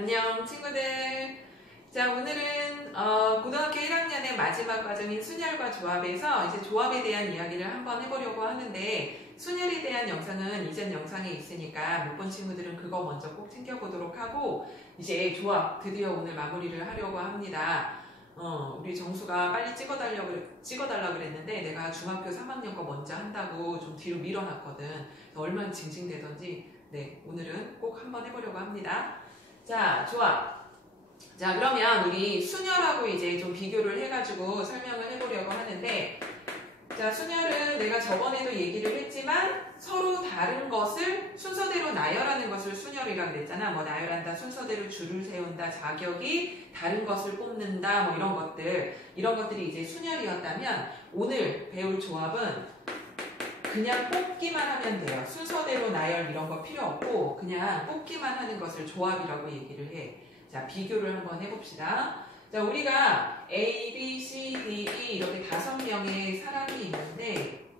안녕 친구들. 자, 오늘은 고등학교 1학년의 마지막 과정인 순열과 조합에서 이제 조합에 대한 이야기를 한번 해보려고 하는데, 순열에 대한 영상은 이전 영상에 있으니까 못 본 친구들은 그거 먼저 꼭 챙겨보도록 하고, 이제 조합 드디어 오늘 마무리를 하려고 합니다. 우리 정수가 빨리 찍어달라고 그랬는데 내가 중학교 3학년 거 먼저 한다고 좀 뒤로 밀어놨거든. 얼마나 징징대던지 오늘은 꼭 한번 해보려고 합니다. 자, 조합. 자, 그러면 우리 순열하고 이제 좀 비교를 해가지고 설명을 해보려고 하는데, 자, 순열은 내가 저번에도 얘기를 했지만 서로 다른 것을 순서대로 나열하는 것을 순열이라고 그랬잖아. 뭐 나열한다, 순서대로 줄을 세운다, 자격이 다른 것을 뽑는다, 뭐 이런 것들이 이제 순열이었다면, 오늘 배울 조합은 그냥 뽑기만 하면 돼요. 순서대로 나열 이런 거 필요 없고 그냥 뽑기만 하는 것을 조합이라고 얘기를 해. 자, 비교를 한번 해봅시다. 자, 우리가 A, B, C, D, E 이렇게 5명의 사람이 있는데,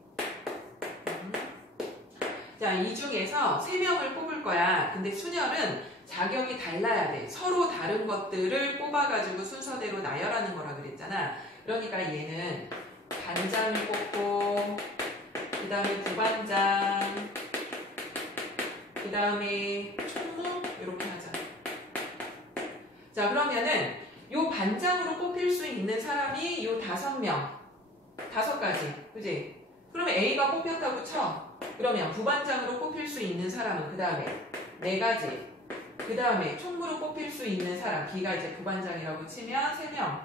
자, 이 중에서 3명을 뽑을 거야. 근데 순열은 자격이 달라야 돼. 서로 다른 것들을 뽑아가지고 순서대로 나열하는 거라 그랬잖아. 그러니까 얘는 반장을 뽑고, 그 다음에 부반장, 그 다음에 총무 이렇게 하자. 자, 그러면은 요 반장으로 뽑힐 수 있는 사람이 요 5명, 5가지, 그지? 그러면 A가 뽑혔다고 쳐. 그러면 부반장으로 뽑힐 수 있는 사람은 그 다음에 4가지, 그 다음에 총무로 뽑힐 수 있는 사람 B가 이제 부반장이라고 치면 3명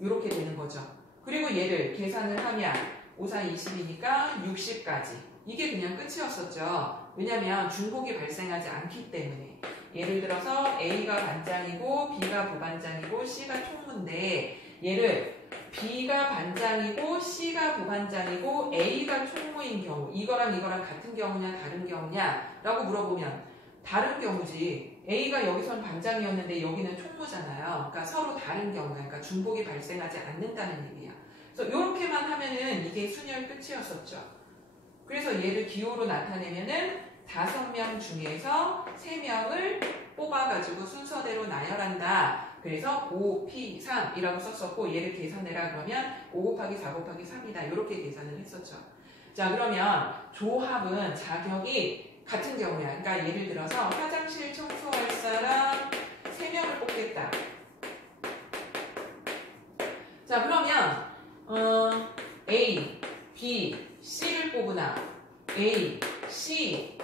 이렇게 되는 거죠. 그리고 얘를 계산을 하면 5, 4, 20이니까 60까지. 이게 그냥 끝이었었죠. 왜냐면 중복이 발생하지 않기 때문에. 예를 들어서 A가 반장이고 B가 부반장이고 C가 총무인데, 얘를 B가 반장이고 C가 부반장이고 A가 총무인 경우, 이거랑 이거랑 같은 경우냐 다른 경우냐 라고 물어보면 다른 경우지. A가 여기선 반장이었는데 여기는 총무잖아요. 그러니까 서로 다른 경우야. 그러니까 중복이 발생하지 않는다는 얘기야. 그래서 이렇게만 하면은 이게 순열 끝이었었죠. 그래서 얘를 기호로 나타내면은 5명 중에서 3명을 뽑아가지고 순서대로 나열한다. 그래서 5, P, 3이라고 썼었고, 얘를 계산해라 그러면 5 곱하기 4 곱하기 3이다. 이렇게 계산을 했었죠. 자, 그러면 조합은 자격이 같은 경우야. 그러니까 예를 들어서 화장실 청소할 사람 3명을 뽑겠다. 자, 그러면 A, B, C를 뽑으나 A, C,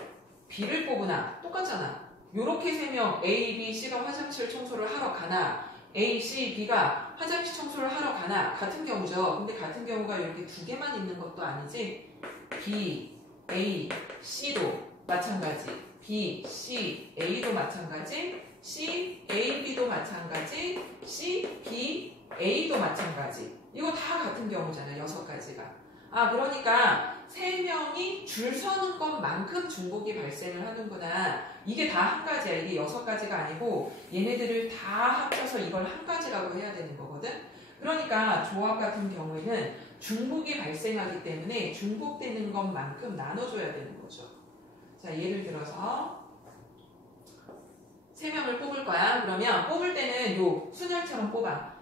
B를 뽑으나 똑같잖아. 요렇게 3명 A, B, C가 화장실 청소를 하러 가나 A, C, B가 화장실 청소를 하러 가나 같은 경우죠. 근데 같은 경우가 이렇게 2개만 있는 것도 아니지. B, A, C도 마찬가지, B, C, A도 마찬가지, C, A, B도 마찬가지, C, B, A도 마찬가지. 이거 다 같은 경우잖아요. 6가지가. 아, 그러니까 3명이 줄 서는 것만큼 중복이 발생을 하는구나. 이게 다 한 가지야. 이게 6가지가 아니고 얘네들을 다 합쳐서 이걸 한 가지라고 해야 되는 거거든. 그러니까 조합 같은 경우에는 중복이 발생하기 때문에 중복되는 것만큼 나눠줘야 되는 거죠. 자, 예를 들어서 3명을 뽑을 거야. 그러면 뽑을 때는 요 순열처럼 뽑아.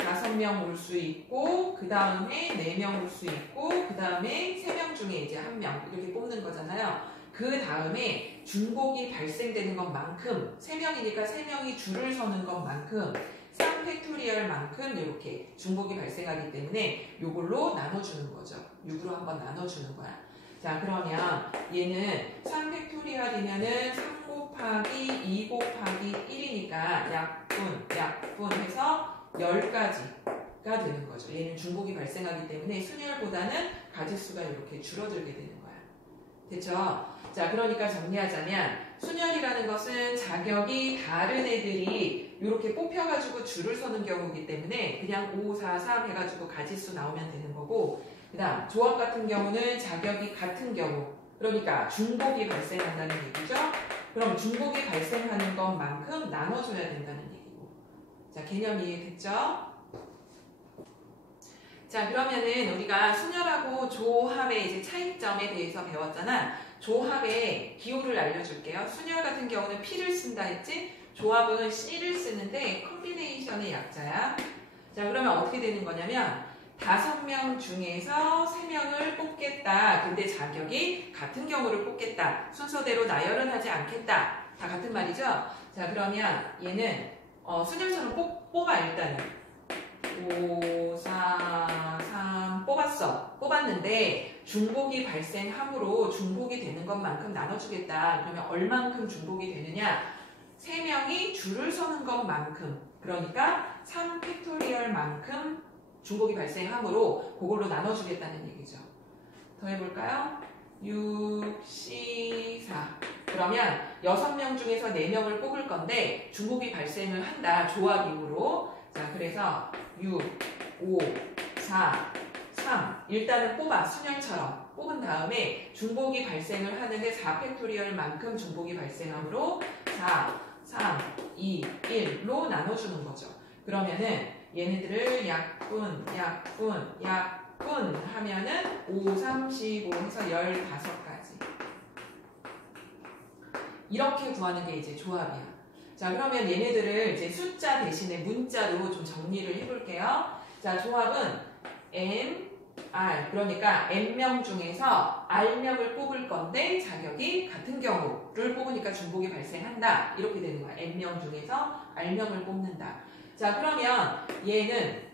5명 올 수 있고, 그 다음에 4명 올 수 있고, 그 다음에 3명 중에 이제 1명 이렇게 뽑는 거잖아요. 그 다음에 중복이 발생되는 것만큼, 3명이니까 3명이 줄을 서는 것만큼 3팩토리얼만큼 이렇게 중복이 발생하기 때문에 요걸로 나눠주는 거죠. 6으로 한번 나눠주는 거야. 자, 그러면 얘는 3팩토리얼이면은 3 곱하기 2 곱하기 1이니까 약분 해서 10가지가 되는 거죠. 얘는 중복이 발생하기 때문에 순열보다는 가지수가 이렇게 줄어들게 되는 거야. 됐죠? 자, 그러니까 정리하자면 순열이라는 것은 자격이 다른 애들이 이렇게 뽑혀가지고 줄을 서는 경우이기 때문에 그냥 5, 4, 3 해가지고 가지수 나오면 되는 거고, 그 다음 조합 같은 경우는 자격이 같은 경우, 그러니까 중복이 발생한다는 얘기죠. 그럼 중복이 발생하는 것만큼 나눠줘야 된다는 얘기죠. 자, 개념 이해됐죠? 자, 그러면은 우리가 순열하고 조합의 이제 차이점에 대해서 배웠잖아. 조합의 기호를 알려줄게요. 순열 같은 경우는 P를 쓴다 했지? 조합은 C를 쓰는데 컴비네이션의 약자야. 자, 그러면 어떻게 되는 거냐면 5명 중에서 3명을 뽑겠다. 근데 자격이 같은 경우를 뽑겠다. 순서대로 나열은 하지 않겠다. 다 같은 말이죠? 자, 그러면 얘는 순열처럼 뽑아 일단은. 5, 4, 3 뽑았어. 뽑았는데 중복이 발생함으로 중복이 되는 것만큼 나눠주겠다. 그러면 얼만큼 중복이 되느냐? 3명이 줄을 서는 것만큼, 그러니까 3팩토리얼만큼 중복이 발생함으로 그걸로 나눠주겠다는 얘기죠. 더 해볼까요? 6, C, 4. 그러면 6명 중에서 4명을 뽑을 건데 중복이 발생을 한다. 조합이므로. 자, 그래서 6, 5, 4, 3. 일단은 뽑아. 순열처럼. 뽑은 다음에 중복이 발생을 하는데 4팩토리얼만큼 중복이 발생하므로 4, 3, 2, 1로 나눠주는 거죠. 그러면은 얘네들을 약분 하면은 5, 3, 15 해서 15가지. 이렇게 구하는 게 이제 조합이야. 자, 그러면 얘네들을 이제 숫자 대신에 문자로 좀 정리를 해볼게요. 자, 조합은 N, R. 그러니까 N명 중에서 R명을 뽑을 건데 자격이 같은 경우를 뽑으니까 중복이 발생한다. 이렇게 되는 거야. N명 중에서 R명을 뽑는다. 자, 그러면 얘는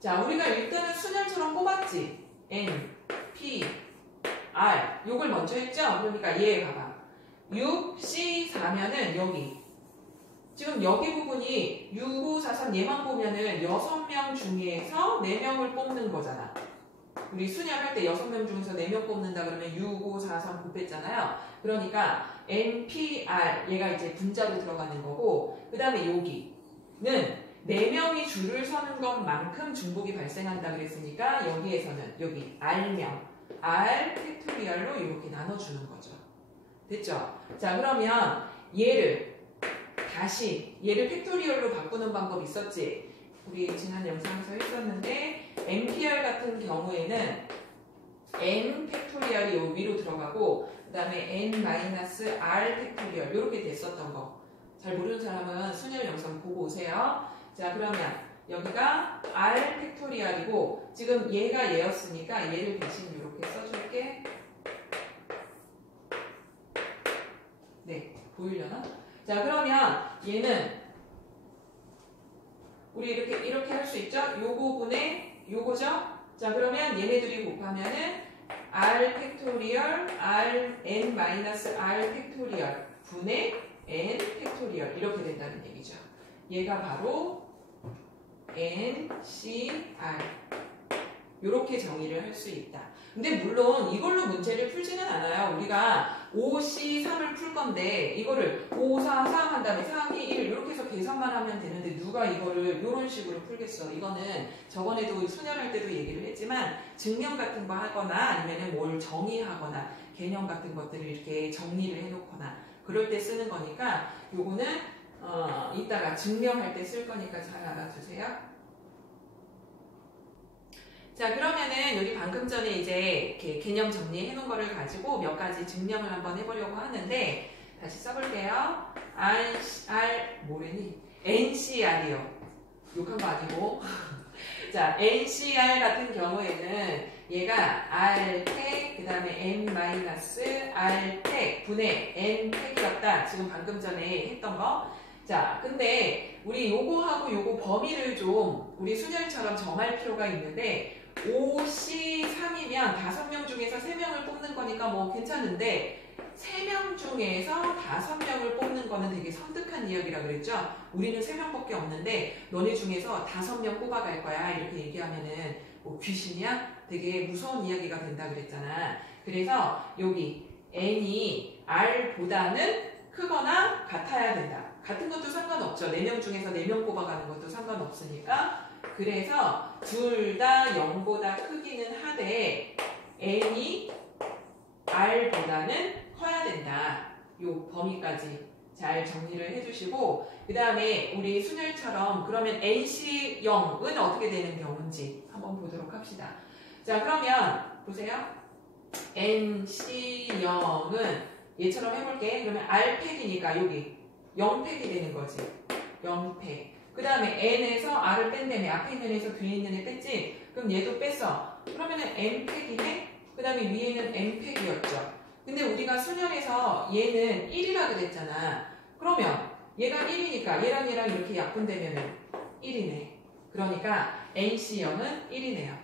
자, 우리가 일단은 순열처럼 뽑았지. N, P, R. 요걸 먼저 했죠? 그러니까 얘 봐봐. 6, C, 4면은 여기. 지금 여기 부분이 6, 5, 4, 3 얘만 보면은 6명 중에서 4명을 뽑는 거잖아. 우리 순열할 때 6명 중에서 4명 뽑는다 그러면 6, 5, 4, 3 곱했잖아요. 그러니까 N, P, R 얘가 이제 분자로 들어가는 거고 그 다음에 여기는 4명이 줄을 서는 것만큼 중복이 발생한다 그랬으니까 여기에서는 여기 R명, R 팩토리얼로 이렇게 나눠주는 거죠. 됐죠? 자, 그러면 얘를 팩토리얼로 바꾸는 방법이 있었지? 우리 지난 영상에서 했었는데 NPR 같은 경우에는 N 팩토리얼이 요 위로 들어가고 그 다음에 N-R 팩토리얼 이렇게 됐었던 거. 잘 모르는 사람은 순열 영상 보고 오세요. 자, 그러면 여기가 R 팩토리얼이고 지금 얘가 얘였으니까 얘를 대신 이렇게 써줄게. 네, 보이려나? 자, 그러면 얘는 우리 이렇게 할 수 있죠? 요거 분의 요거죠? 자, 그러면 얘네들이 곱하면은 R 팩토리얼 Rn-R 팩토리얼 분의 N 팩토리얼 이렇게 된다는 얘기죠. 얘가 바로 N, C, R 이렇게 정의를 할 수 있다. 근데 물론 이걸로 문제를 풀지는 않아요. 우리가 5, C, 3을 풀 건데 이거를 5, 4, 3 한 다음에 3, 2, 1 이렇게 해서 계산만 하면 되는데 누가 이거를 이런 식으로 풀겠어. 이거는 저번에도 순열할 때도 얘기를 했지만 증명 같은 거 하거나 아니면 뭘 정의하거나 개념 같은 것들을 이렇게 정리를 해놓거나 그럴 때 쓰는 거니까 요거는 이따가 증명할 때 쓸 거니까 잘 알아두세요. 자, 그러면은 여기 방금 전에 이제 이렇게 개념 정리해 놓은 거를 가지고 몇 가지 증명을 한번 해보려고 하는데 다시 써볼게요. 뭐래니? NCR이요. 욕한 거 아니고. 자, NCR 같은 경우에는 얘가 R택, 그 다음에 N-R택 분의 N택이었다. 지금 방금 전에 했던 거. 자, 근데 우리 요거하고 요거 범위를 좀 우리 순열처럼 정할 필요가 있는데 5C3이면 5명 중에서 3명을 뽑는 거니까 뭐 괜찮은데 3명 중에서 5명을 뽑는 거는 되게 섬뜩한 이야기라 그랬죠? 우리는 3명밖에 없는데 너네 중에서 5명 뽑아갈 거야 이렇게 얘기하면은 뭐 귀신이야? 되게 무서운 이야기가 된다 그랬잖아. 그래서 여기 N이 R보다는 크거나 같아야 된다. 같은 것도 상관없죠. 4명 중에서 4명 뽑아가는 것도 상관없으니까. 그래서 둘 다 0보다 크기는 하되 N이 R보다는 커야 된다. 요 범위까지 잘 정리를 해주시고 그 다음에 우리 순열처럼 그러면 NC0은 어떻게 되는 경우인지 한번 보도록 합시다. 자, 그러면 보세요. NC0은 얘처럼 해볼게. 그러면 R팩이니까 여기 0팩이 되는 거지. 0팩. 그 다음에 N에서 R을 뺀다며. 앞에 있는 애에서 뒤에 있는 애 뺐지? 그럼 얘도 뺐어. 그러면은 N팩이네? 그 다음에 위에는 N팩이었죠. 근데 우리가 순열에서 얘는 1이라 그랬잖아. 그러면 얘가 1이니까 얘랑 얘랑 이렇게 약분되면은 1이네. 그러니까 NC0은 1이네요.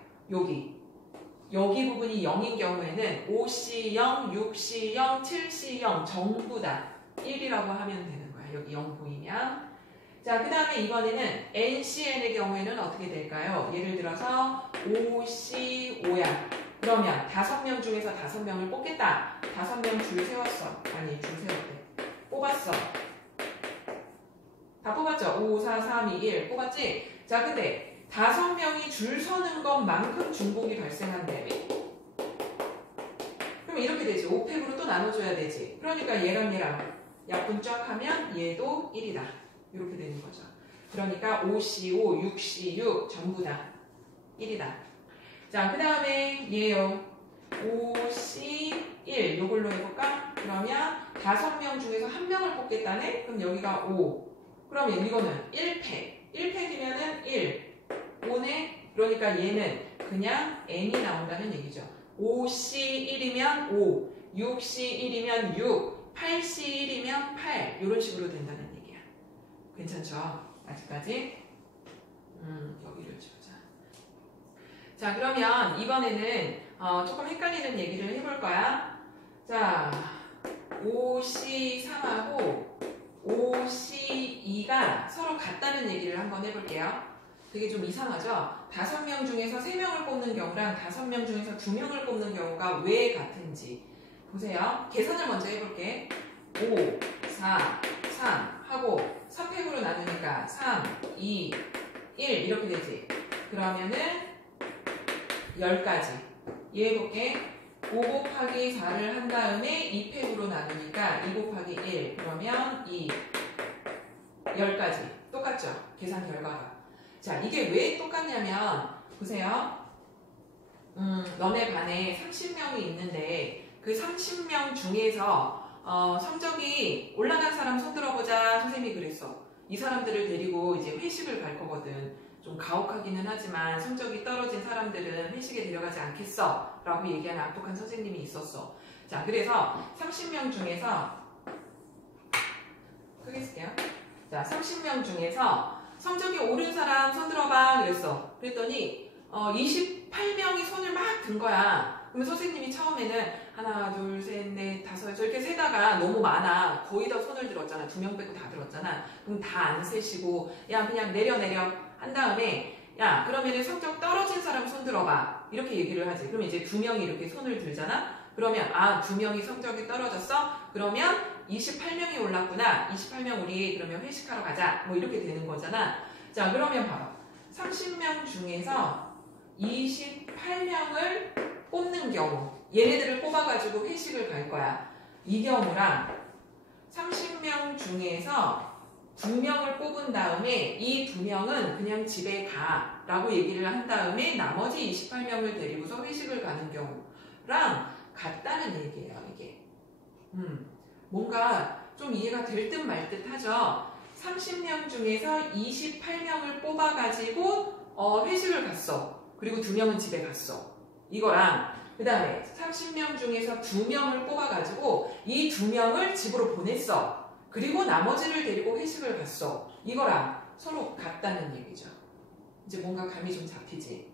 여기 부분이 0인 경우에는 5C0, 6C0, 7C0 전부 다 1이라고 하면 되는 거야. 여기 0 보이면. 자, 그 다음에 이번에는 NCN의 경우에는 어떻게 될까요? 예를 들어서 5C5야. 그러면 5명 중에서 5명을 뽑겠다. 5명 줄 세웠어. 아니, 줄 세웠대. 뽑았어. 다 뽑았죠? 5, 4, 3, 2, 1 뽑았지? 자, 근데 5명이 줄 서는 것만큼 중복이 발생한다며. 그럼 이렇게 되지. 5팩으로 또 나눠줘야 되지. 그러니까 얘랑 약분 쫙 하면 얘도 1이다. 이렇게 되는 거죠. 그러니까 5C5, 6C6 전부 다 1이다. 자, 그 다음에 얘요. 5C1 요걸로 해볼까? 그러면 5명 중에서 1명을 뽑겠다네? 그럼 여기가 5. 그러면 이거는 1팩. 1팩이면은 1. 5네? 그러니까 얘는 그냥 n이 나온다는 얘기죠. 5C1이면 5, 6C1이면 6, 8C1이면 8. 이런 식으로 된다는 얘기야. 괜찮죠? 아직까지? 여기를 주자. 자, 그러면 이번에는 조금 헷갈리는 얘기를 해볼 거야. 자, 5C3하고 5C2가 서로 같다는 얘기를 한번 해볼게요. 되게 좀 이상하죠? 5명 중에서 3명을 뽑는 경우랑 5명 중에서 2명을 뽑는 경우가 왜 같은지 보세요. 계산을 먼저 해볼게. 5, 4, 3 하고 3팩으로 나누니까 3, 2, 1 이렇게 되지. 그러면은 10가지. 얘 해볼게. 5 곱하기 4를 한 다음에 2팩으로 나누니까 2 곱하기 1 그러면 2 10가지 똑같죠? 계산 결과가. 자, 이게 왜 똑같냐면 보세요. 너네 반에 30명이 있는데 그 30명 중에서 성적이 올라간 사람 손 들어보자. 선생님이 그랬어. 이 사람들을 데리고 이제 회식을 갈 거거든. 좀 가혹하기는 하지만 성적이 떨어진 사람들은 회식에 데려가지 않겠어 라고 얘기하는 악독한 선생님이 있었어. 자, 그래서 30명 중에서 크게 쓸게요. 자, 30명 중에서 성적이 오른 사람 손 들어봐 그랬어. 그랬더니 28명이 손을 막 든 거야. 그러면 선생님이 처음에는 하나, 둘, 셋, 넷, 다섯 이렇게 세다가 너무 많아. 거의 다 손을 들었잖아. 2명 빼고 다 들었잖아. 그럼 다 안 세시고 야 그냥 내려 한 다음에 야 그러면 성적 떨어진 사람 손 들어봐. 이렇게 얘기를 하지. 그럼 이제 2명이 이렇게 손을 들잖아. 그러면 2명이 성적이 떨어졌어? 그러면 28명이 올랐구나. 28명 우리 그러면 회식하러 가자. 뭐 이렇게 되는 거잖아. 자, 그러면 봐봐. 30명 중에서 28명을 뽑는 경우 얘네들을 뽑아가지고 회식을 갈 거야. 이 경우랑 30명 중에서 2명을 뽑은 다음에 이 2명은 그냥 집에 가 라고 얘기를 한 다음에 나머지 28명을 데리고서 회식을 가는 경우랑 같다는 얘기예요. 이게 뭔가 좀 이해가 될 듯 말 듯 하죠. 30명 중에서 28명을 뽑아가지고 회식을 갔어. 그리고 2명은 집에 갔어. 이거랑 그 다음에 30명 중에서 2명을 뽑아가지고 이 2명을 집으로 보냈어. 그리고 나머지를 데리고 회식을 갔어. 이거랑 서로 같다는 얘기죠. 이제 뭔가 감이 좀 잡히지.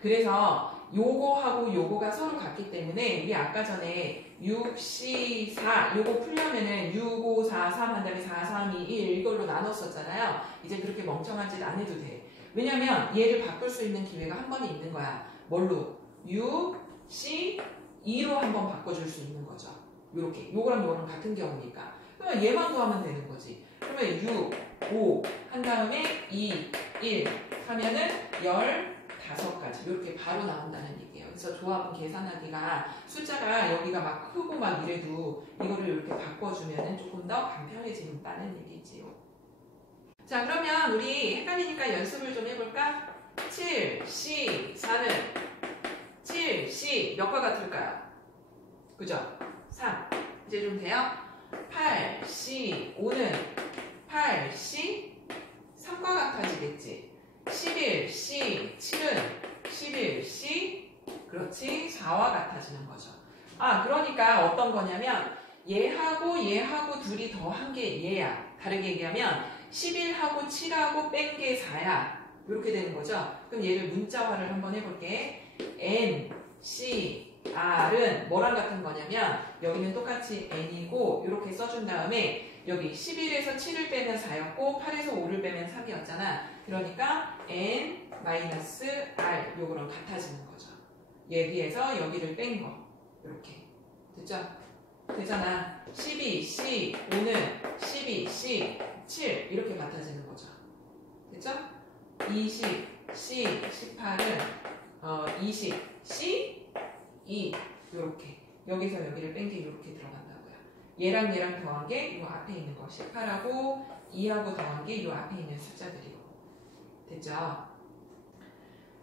그래서 요거하고 요거가 서로 같기 때문에 우리 아까 전에 6C4 요거 풀려면은 6, 5, 4, 3 한 다음에 4, 3, 2, 1 이걸로 나눴었잖아요. 이제 그렇게 멍청한 짓 안 해도 돼. 왜냐면 얘를 바꿀 수 있는 기회가 한 번이 있는 거야. 뭘로? 6, C, 2로 한번 바꿔줄 수 있는 거죠. 요렇게. 요거랑 요거랑 같은 경우니까. 그러면 얘만 구하면 되는 거지. 그러면 6, 5 한 다음에 2, 1 하면은 15가지 이렇게 바로 나온다는 얘기예요. 그래서 조합은 계산하기가 숫자가 여기가 막 크고 막 이래도 이거를 이렇게 바꿔주면은 조금 더 간편해진다는 얘기지요. 자, 그러면 우리 헷갈리니까 연습을 좀 해볼까? 7, C, 4는 7, C 몇과 같을까요? 그죠? 3. 이제 좀 돼요? 8, C, 5는 8, C, 3과 같아지겠지. 11, C, 7은 11, C, 그렇지, 4와 같아지는 거죠. 아, 그러니까 어떤 거냐면 얘하고 둘이 더한 게 얘야. 다르게 얘기하면 11하고 7하고 뺀 게 4야. 이렇게 되는 거죠. 그럼 얘를 문자화를 한번 해볼게. N, C, R은 뭐랑 같은 거냐면 여기는 똑같이 N이고 이렇게 써준 다음에 여기 11에서 7을 빼면 4였고 8에서 5를 빼면 3이었잖아. 그러니까 N, R 요거랑 같아지는 거죠. 여기에서 여기를 뺀 거. 이렇게. 됐죠? 되잖아. 12, C, 5는 12, C, 7 이렇게 같아지는 거죠. 됐죠? 20, C, 18은 20, C, 2 이렇게. 여기서 여기를 뺀 게 이렇게 들어간다고요. 얘랑 더한 게 이 앞에 있는 거 18하고 2하고 더한 게 이 앞에 있는 숫자들이고. 됐죠?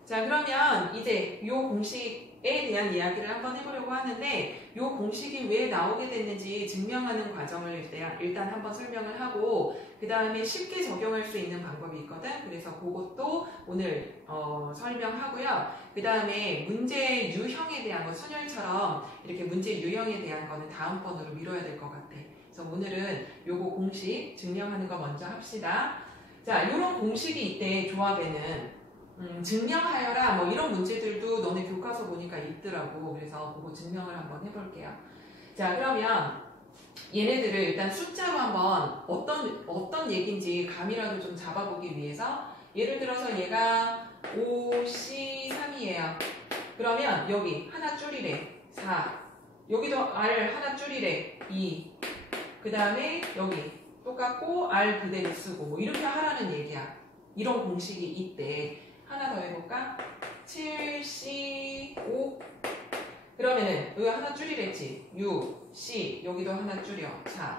자, 그러면 이제 이 공식에 대한 이야기를 한번 해보려고 하는데 이 공식이 왜 나오게 됐는지 증명하는 과정을 일단 한번 설명을 하고 그 다음에 쉽게 적용할 수 있는 방법이 있거든. 그래서 그것도 오늘 설명하고요. 그 다음에 문제 유형에 대한 거 순열처럼 이렇게 문제 유형에 대한 거는 다음번으로 미뤄야 될 것 같아. 그래서 오늘은 요거 공식 증명하는 거 먼저 합시다. 자, 이런 공식이 있대. 조합에는 증명하여라 뭐 이런 문제들도 너네 교과서 보니까 있더라고. 그래서 그거 증명을 한번 해볼게요. 자, 그러면 얘네들을 일단 숫자로 한번 어떤 얘기인지 감이라도 좀 잡아보기 위해서 예를 들어서 얘가 5C3이에요. 그러면 여기 하나 줄이래 4, 여기도 R 하나 줄이래 2, 그 다음에 여기 똑같고 R 그대로 쓰고 뭐 이렇게 하라는 얘기야. 이런 공식이 있대. 하나 더 해볼까? 7C5 그러면은 여기 하나 줄이랬지. 6C 여기도 하나 줄여 4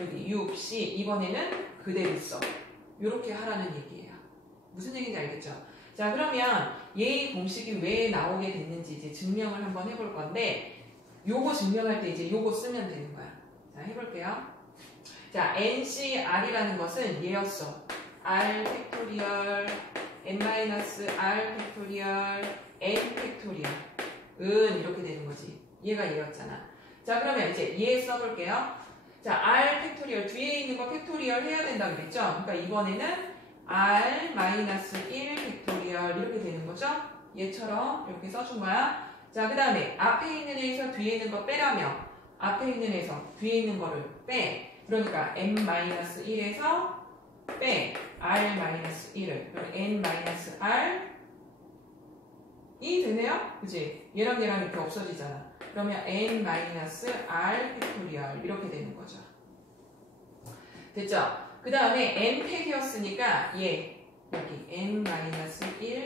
여기 6C 이번에는 그대로 써. 이렇게 하라는 얘기예요. 무슨 얘기인지 알겠죠? 자, 그러면 얘의 공식이 왜 나오게 됐는지 이제 증명을 한번 해볼 건데 요거 증명할 때 이제 요거 쓰면 되는 거야. 자, 해볼게요. 자, NCR이라는 것은 얘였어. R 팩토리얼 n-r 팩토리얼 n 팩토리얼 은 이렇게 되는 거지. 얘가 얘였잖아. 자, 그러면 이제 얘 써볼게요. 자, r 팩토리얼 뒤에 있는 거 팩토리얼 해야 된다 그랬죠? 그러니까 이번에는 r-1 팩토리얼 이렇게 되는 거죠? 얘처럼 이렇게 써준 거야. 자, 그 다음에 앞에 있는 애에서 뒤에 있는 거 빼라며 앞에 있는 애에서 뒤에 있는 거를 빼. 그러니까 n-1에서 빼 r-1을 그럼 n-r 이 되네요? 그치? 얘랑 이렇게 없어지잖아. 그러면 n-r 팩토리얼 이렇게 되는 거죠. 됐죠? 그 다음에 n팩이었으니까 얘 여기 n-1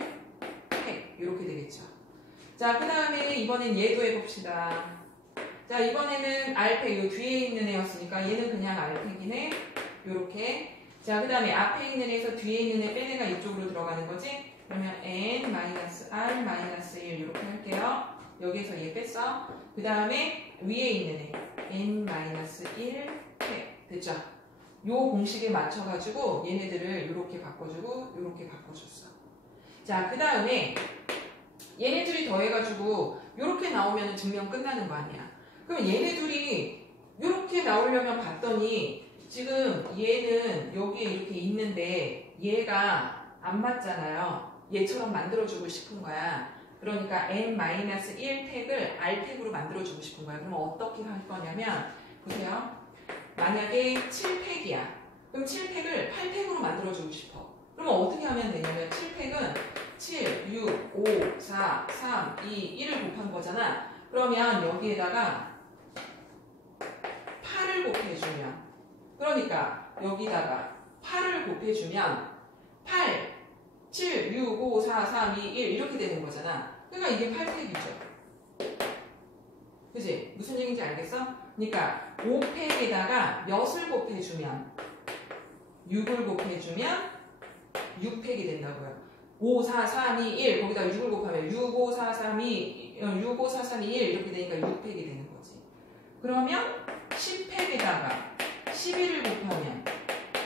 팩 이렇게 되겠죠. 자, 그 다음에 이번엔 얘도 해봅시다. 자, 이번에는 r팩 요 뒤에 있는 애였으니까 얘는 그냥 r팩이네. 요렇게. 자, 그 다음에 앞에 있는 애에서 뒤에 있는 애 뺀 애가 이쪽으로 들어가는 거지. 그러면 n-r-1 이렇게 할게요. 여기에서 얘 뺐어. 그 다음에 위에 있는 애 n-1 팩. 됐죠? 요 공식에 맞춰가지고 얘네들을 이렇게 바꿔주고 이렇게 바꿔줬어. 자, 그 다음에 얘네들이 더해가지고 이렇게 나오면 증명 끝나는 거 아니야. 그럼 얘네들이 이렇게 나오려면 봤더니 지금 얘는 여기에 이렇게 있는데 얘가 안 맞잖아요. 얘처럼 만들어주고 싶은 거야. 그러니까 n-1 팩을 r 팩으로 만들어주고 싶은 거야. 그럼 어떻게 할 거냐면 보세요. 만약에 7팩이야. 그럼 7팩을 8팩으로 만들어주고 싶어. 그러면 어떻게 하면 되냐면 7팩은 7, 6, 5, 4, 3, 2, 1을 곱한 거잖아. 그러면 여기에다가 8을 곱해주면 그러니까 여기다가 8을 곱해주면 8, 7, 6, 5, 4, 3, 2, 1 이렇게 되는 거잖아. 그러니까 이게 8팩이죠. 그치? 무슨 얘기인지 알겠어? 그러니까 5팩에다가 몇을 곱해주면 6을 곱해주면 6팩이 된다고요. 5, 4, 3, 2, 1 거기다 6을 곱하면 6, 5, 4, 3, 2 6, 5, 4, 3, 2, 1 이렇게 되니까 6팩이 되는 거지. 그러면 10팩에다가 11을 곱하면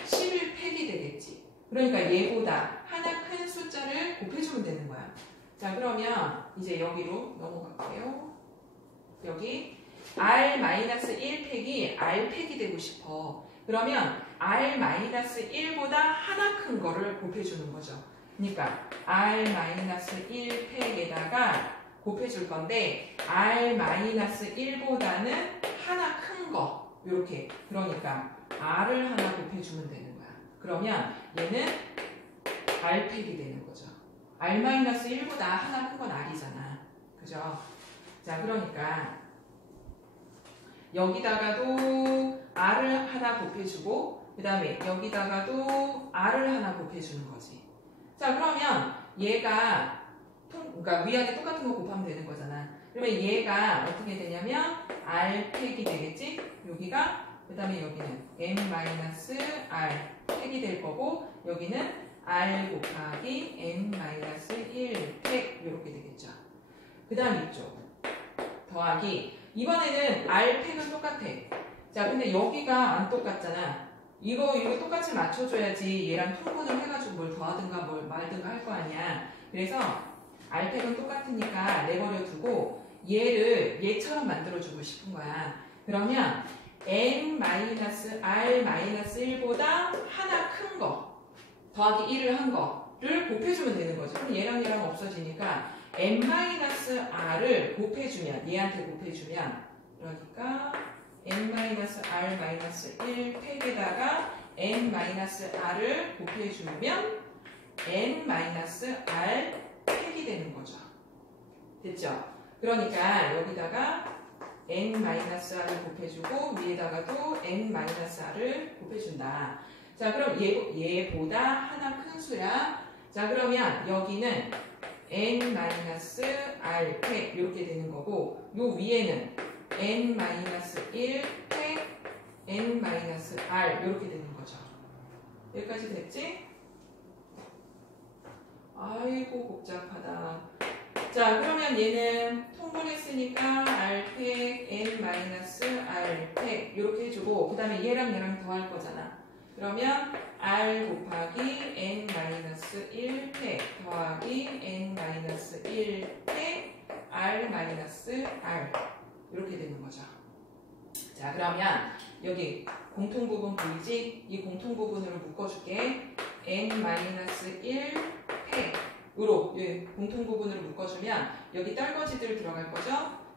11팩이 되겠지. 그러니까 얘보다 하나 큰 숫자를 곱해주면 되는 거야. 자, 그러면 이제 여기로 넘어갈게요. 여기 R-1팩이 R팩이 되고 싶어. 그러면 R-1보다 하나 큰 거를 곱해주는 거죠. 그러니까 R-1팩에다가 곱해줄 건데 R-1보다는 하나 큰 거 이렇게. 그러니까 R을 하나 곱해주면 되는 거야. 그러면 얘는 R팩이 되는 거죠. R-1보다 하나 큰 건 R이잖아. 그죠? 자, 그러니까 여기다가도 R을 하나 곱해주고 그 다음에 여기다가도 R을 하나 곱해주는 거지. 자, 그러면 얘가 그러니까 위아래 똑같은 거 곱하면 되는 거잖아. 그러면 얘가 어떻게 되냐면 R팩이 되겠지? 여기가 그 다음에 여기는 n-r 팩이 될 거고 여기는 r 곱하기 n-1팩 이렇게 되겠죠. 그 다음 이쪽 더하기 이번에는 R팩은 똑같아. 자, 근데 여기가 안 똑같잖아. 이거 똑같이 맞춰줘야지 얘랑 통분을 해가지고 뭘 더하든가 뭘 말든가 할 거 아니야. 그래서 R팩은 똑같으니까 내버려 두고 얘처럼 만들어주고 싶은 거야. 그러면 n-r-1보다 하나 큰 거 더하기 1을 한 거를 곱해주면 되는 거죠. 그럼 얘랑 없어지니까 n-r을 곱해주면 얘한테 곱해주면 그러니까 n-r-1팩에다가 n-r을 곱해주면 n-r팩이 되는 거죠. 됐죠? 그러니까 여기다가 n-r을 곱해주고 위에다가도 n-r을 곱해준다. 자, 그럼 얘보다 하나 큰 수야. 자, 그러면 여기는 n-r팩 이렇게 되는 거고 요 위에는 n-1팩 n-r 이렇게 되는 거죠. 여기까지 됐지? 아이고 복잡하다. 자, 그러면 얘는 통분했으니까 r팩 n-r팩 이렇게 해주고 그 다음에 얘랑 더할 거잖아. 그러면 r 곱하기 n-1팩 더하기 n-1팩 r-r 이렇게 되는 거죠. 자, 그러면 여기 공통부분 보이지? 이 공통부분으로 묶어줄게. n-1팩으로 공통부분으로 묶어주면 여기 떨거지들 들어갈 거죠?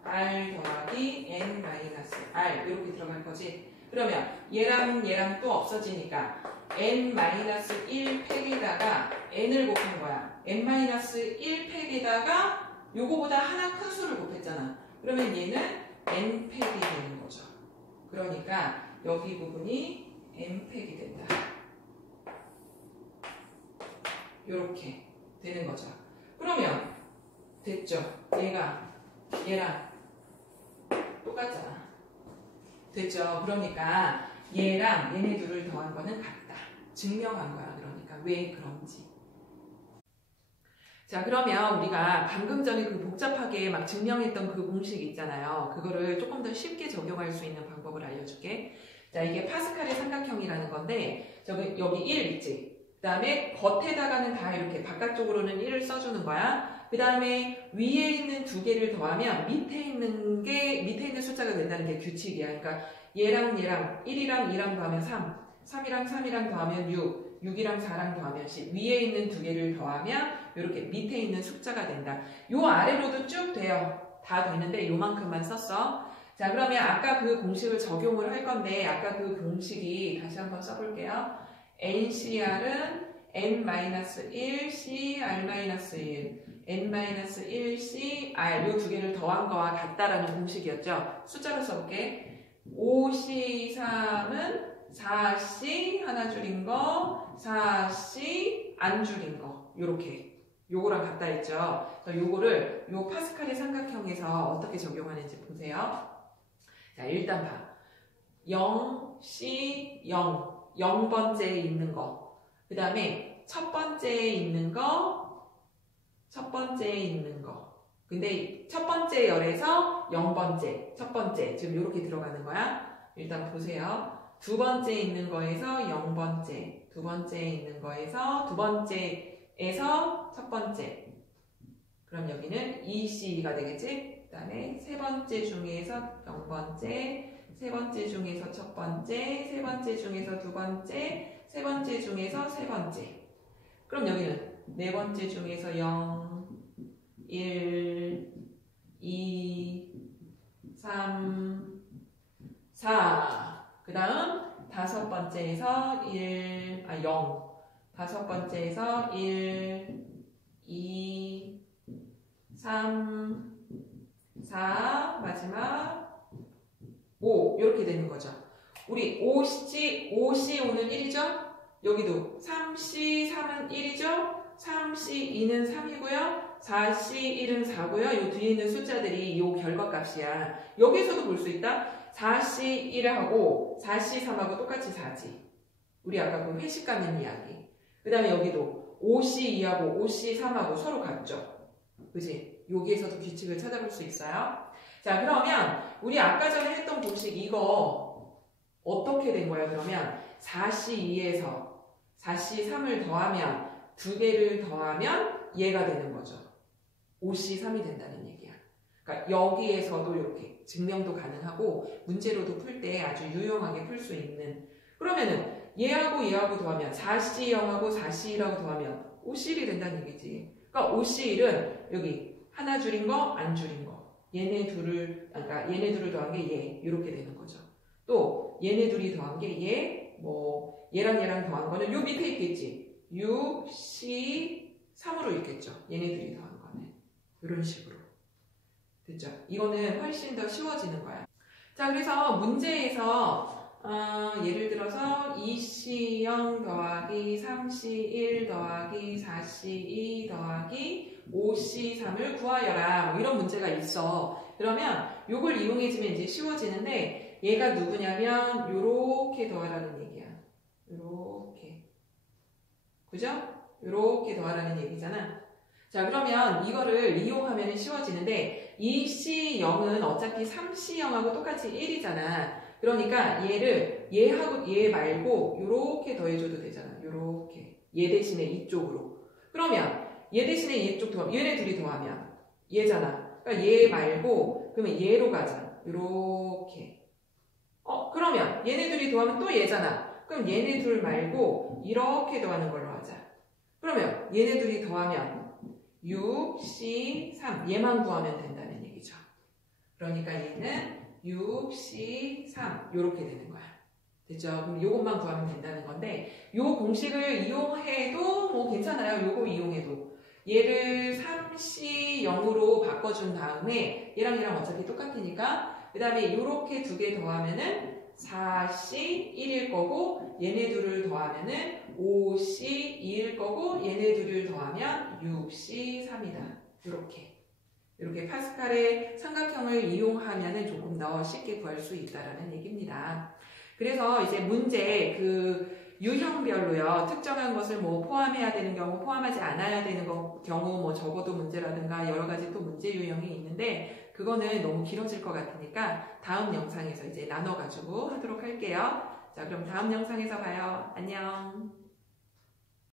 r 더하기 n-r 이렇게 들어갈 거지. 그러면 얘랑 또 없어지니까 n-1팩에다가 n을 곱한 거야. n-1팩에다가 요거보다 하나 큰 수를 곱했잖아. 그러면 얘는 n팩이 되는 거죠. 그러니까 여기 부분이 n팩이 된다. 요렇게 되는 거죠. 그러면 됐죠? 얘랑 똑같잖아. 됐죠? 그러니까 얘랑 얘네 둘을 더한 거는 같다. 증명한 거야. 그러니까 왜 그런지. 자, 그러면 우리가 방금 전에 그 복잡하게 막 증명했던 그 공식 있잖아요. 그거를 조금 더 쉽게 적용할 수 있는 방법을 알려줄게. 자, 이게 파스칼의 삼각형이라는 건데 여기 1 있지? 그 다음에 겉에다가는 다 이렇게 바깥쪽으로는 1을 써주는 거야. 그 다음에 위에 있는 두 개를 더하면 밑에 있는 숫자가 된다는 게 규칙이야. 그러니까 얘랑 1이랑 2랑 더하면 3이랑 3이랑 더하면 6이랑 4랑 더하면 10. 위에 있는 두 개를 더하면 이렇게 밑에 있는 숫자가 된다. 요 아래로도 쭉 돼요. 다 되는데 요만큼만 썼어. 자, 그러면 아까 그 공식을 적용을 할 건데 아까 그 공식이 다시 한번 써볼게요. NCR은 n-1 CR-1 n-1 CR 요 두 개를 더한 거와 같다라는 공식이었죠. 숫자로 써볼게. 5C3은 4C 하나 줄인 거 4C 안 줄인 거 요렇게 요거랑 같다 했죠. 요거를 요 파스칼의 삼각형에서 어떻게 적용하는지 보세요. 자, 일단 봐. 0C 0번째에 있는 거 그 다음에 첫 번째에 있는 거 첫 번째에 있는 거. 근데 첫 번째 열에서 0번째, 첫 번째 지금 이렇게 들어가는 거야. 일단 보세요. 두 번째 있는 거에서 0번째, 두 번째 있는 거에서 두 번째에서 첫 번째. 그럼 여기는 EC가 되겠지? 그 다음에 세 번째 중에서 0번째, 세 번째 중에서 첫 번째, 세 번째 중에서 두 번째, 세 번째 중에서 세 번째. 그럼 여기는 네 번째 중에서 0, 1, 2, 3, 4. 그 다음 다섯 번째에서 0. 다섯 번째에서 1, 2, 3, 4. 마지막 5. 이렇게 되는 거죠. 우리 5C 오는 1이죠? 여기도 3C 3은 1이죠? 3C 2는 3이고요. 4C 1은 4고요. 이 뒤에 있는 숫자들이 이 결과값이야. 여기서도 볼 수 있다. 4C 1하고 4C 3하고 똑같이 4지. 우리 아까 그 회식 가는 이야기. 그 다음에 여기도 5C 2하고 5C 3하고 서로 같죠? 그지? 여기에서도 규칙을 찾아볼 수 있어요. 자, 그러면 우리 아까 전에 했던 공식 이거 어떻게 된 거예요? 그러면 4C2에서 4C3을 더하면 두 개를 더하면 얘가 되는 거죠. 5C3이 된다는 얘기야. 그러니까 여기에서도 이렇게 증명도 가능하고 문제로도 풀 때 아주 유용하게 풀 수 있는. 그러면은 얘하고 얘하고 더하면 4C0하고 4C1하고 더하면 5C1이 된다는 얘기지. 그러니까 5C1은 여기 하나 줄인 거, 안 줄인 거. 얘네 둘을 더한 게 얘. 이렇게 되는 거죠. 또 얘네 둘이 더한 게 얘, 얘랑 얘랑 더한 거는 요 밑에 있겠지. 6, C, 3으로 있겠죠. 얘네들이 더한 거는. 이런 식으로. 됐죠? 이거는 훨씬 더 쉬워지는 거야. 자, 그래서 문제에서 예를 들어서 2C0 더하기 3C1 더하기 4C2 더하기 5C3을 구하여라. 뭐 이런 문제가 있어. 그러면 요걸 이용해주면 이제 쉬워지는데 얘가 누구냐면 요렇게 더하라는 얘기야. 요렇게. 그죠? 요렇게 더하라는 얘기잖아. 자, 그러면 이거를 이용하면 쉬워지는데 2C0은 어차피 3C0하고 똑같이 1이잖아. 그러니까 얘를 얘하고 얘 말고 요렇게 더해줘도 되잖아. 요렇게. 얘 대신에 이쪽으로. 그러면 얘 대신에 이쪽 더하면 얘네 둘이 더하면 얘잖아. 그러니까 얘 말고 그러면 얘로 가자. 요렇게. 그러면 얘네 둘이 더하면 또 얘잖아. 그럼 얘네 둘 말고 이렇게 더하는 걸로 하자. 그러면 얘네 둘이 더하면 6C3 얘만 구하면 된다는 얘기죠. 그러니까 얘는 6C3 이렇게 되는 거야. 됐죠? 그럼 요것만 구하면 된다는 건데 요 공식을 이용해도 뭐 괜찮아요. 요거 이용해도. 얘를 3C0으로 바꿔준 다음에 얘랑 얘랑 어차피 똑같으니까 그 다음에 요렇게 두 개 더하면은 4C1일 거고 얘네 둘을 더하면은 5C2일 거고 얘네 둘을 더하면 6C3이다. 이렇게 파스칼의 삼각형을 이용하면은 조금 더 쉽게 구할 수 있다라는 얘기입니다. 그래서 이제 문제 유형별로요. 특정한 것을 뭐 포함해야 되는 경우, 포함하지 않아야 되는 경우, 뭐 적어도 문제라든가 여러 가지 또 문제 유형이 있는데 그거는 너무 길어질 것 같으니까 다음 영상에서 이제 나눠가지고 하도록 할게요. 자, 그럼 다음 영상에서 봐요. 안녕.